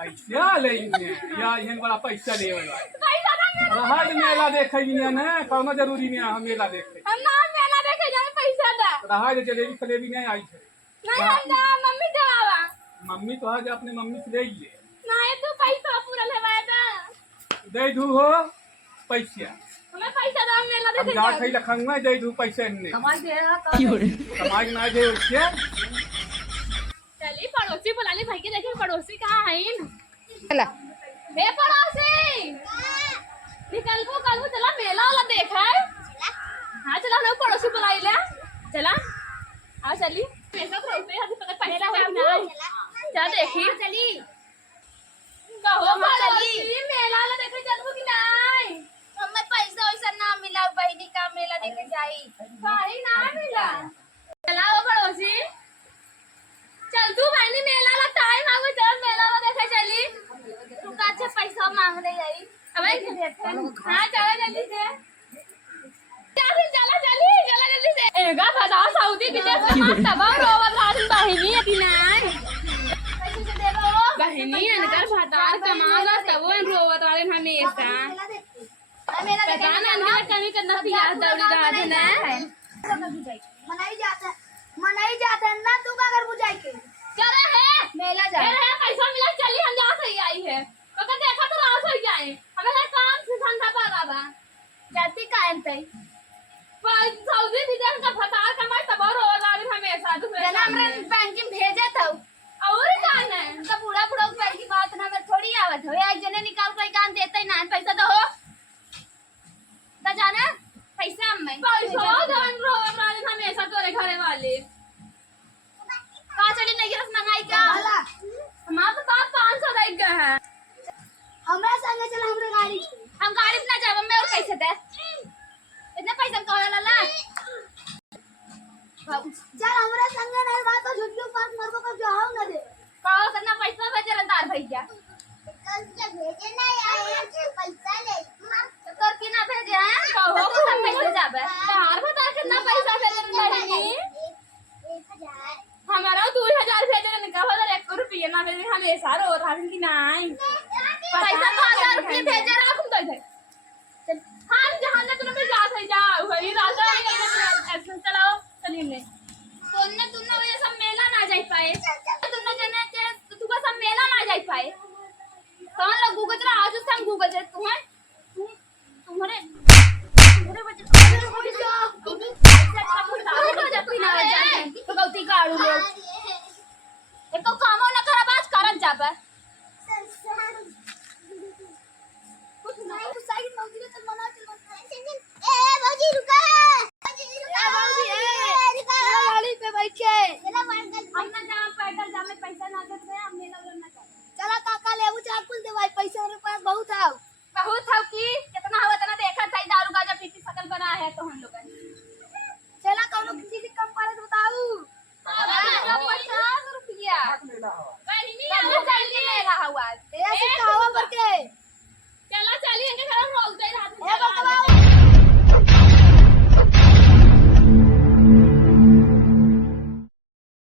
पैसा ले या इहन बड़ा पैसा ले पैसा ना मेरा रहा मेला देखे ने कौनो जरूरी नहीं हम मेला देखे हम ना मेला देखे जाए पैसा दा रहा जलेबी फलेबी नहीं आई है नहीं हम ना मम्मी देवावा मम्मी तो आज अपने मम्मी से ले लिए नहीं तू पैसा पूरा लेवाए दा दे दू हो पैसा हमें पैसा दा मेला हम देखे जा खई लखंगा दे दू पैसा ने कमाई दे कमाई ना दे उसके चली पड़ोसी बुला ली भाई के देखे पड़ोसी कहाँ है इन चला हे पड़ोसी निकल को कल को चला मेला वाला देखा है हाँ चला ना पड़ोसी बुलाई ले चला हाँ चली पैसा तो रुपये हाथ पकड़ पैसा है ना जा देखी चली कहो पड़ोसी मेला वाला देखे चलबो कि नहीं हमें पैसा वैसा ना मिला बहनी का मेला देखे जाई भाई ना मिला चला वो पड़ोसी चल तू बहनी मेला वाला टाइम आ गया चल मेला वाला देखे चली तू का अच्छा पैसा मांग रही है अबे हाँ चला जल्दी से चला जल्दी से एगा फदा सऊदी विदेश में मत तबाह रोवत रात बहिनी है कि नहीं पैसे से दे दो बहिनी अनकर फदार कमाला तब वो रोवत वाले हमेशा मेला पता ना अनकर कमी करना प्यार दौड़ी रहा है ना मनाई जाते है ना तू का घर बुझाई के चला है मेला जा अरे पैसा मिला चली हम जा सही आई है तो देखा तो रात हो जाए हमें काम से धंधा पाला बा जाती कायम तई सऊदी विदेश का फतार कमाई तब और वाले हमेशा तो जना हमरे बैंक में भेजे था और कौन है तो बूढ़ा बूढ़ा ऊपर की बात ना में थोड़ी आवत हो एक जने निकाल के कान देते ना पैसा दो तो जाना पैसा हम में पैसा धन रो वाले हमेशा तोरे घरे वाले का चढ़ी नहीं गिरस मंगाई क्या हमारे पास 500 रह गया है हमरा संगे चल हमरे गाड़ी हम गाड़ी पे ना जाब मैं और कैसे दे इतने पैसा कहो लाला चल हमरा संगे नहीं बात तो झुट्ठू पास मरको का जाओ ना दे कहो कितना पैसा भेजे रंदार भैया कल के भेजे नहीं आए पैसा ले तोर की ना भेजे हैं कहो तो हम पैसे जाबे तार बता कितना पैसा भेजे रंदार 1000 हमारा 2000 भेजे रंदार का हजार 1 रुपया ना भेजे हमेशा रो रहा है कि नहीं पैसा 2000 रुपया भेजे रखूं तो इधर हम जहां तक तुम जा सही जा वही रात ऐसे चलाओ चलिए ले तुमने वजह सब मेला ना जा पाए तुमने जने के तू का सब मेला ना जा पाए कौन लोग गूगल तेरा आज उससे हम गूगल जे तुम्हारे तो गलती काढू लोग एक तो कामो ना करा बाज करत जाबे कुछ ना कुछ साइड में उधर चल मना चल ए बाजी रुका गाड़ी पे बैठे हमने जहां पैदल जामे पैसा ना देते हम मेला ना कर चला काका लेबू चार कुल दे भाई पैसा हमारे पास बहुत है बहुत था कि कितना हुआ तना देखा था दारू गाजा पीती शकल बना है तो हम लोग चला कौनो किसी से कम पड़े तो बताऊ 50 रुपया मेला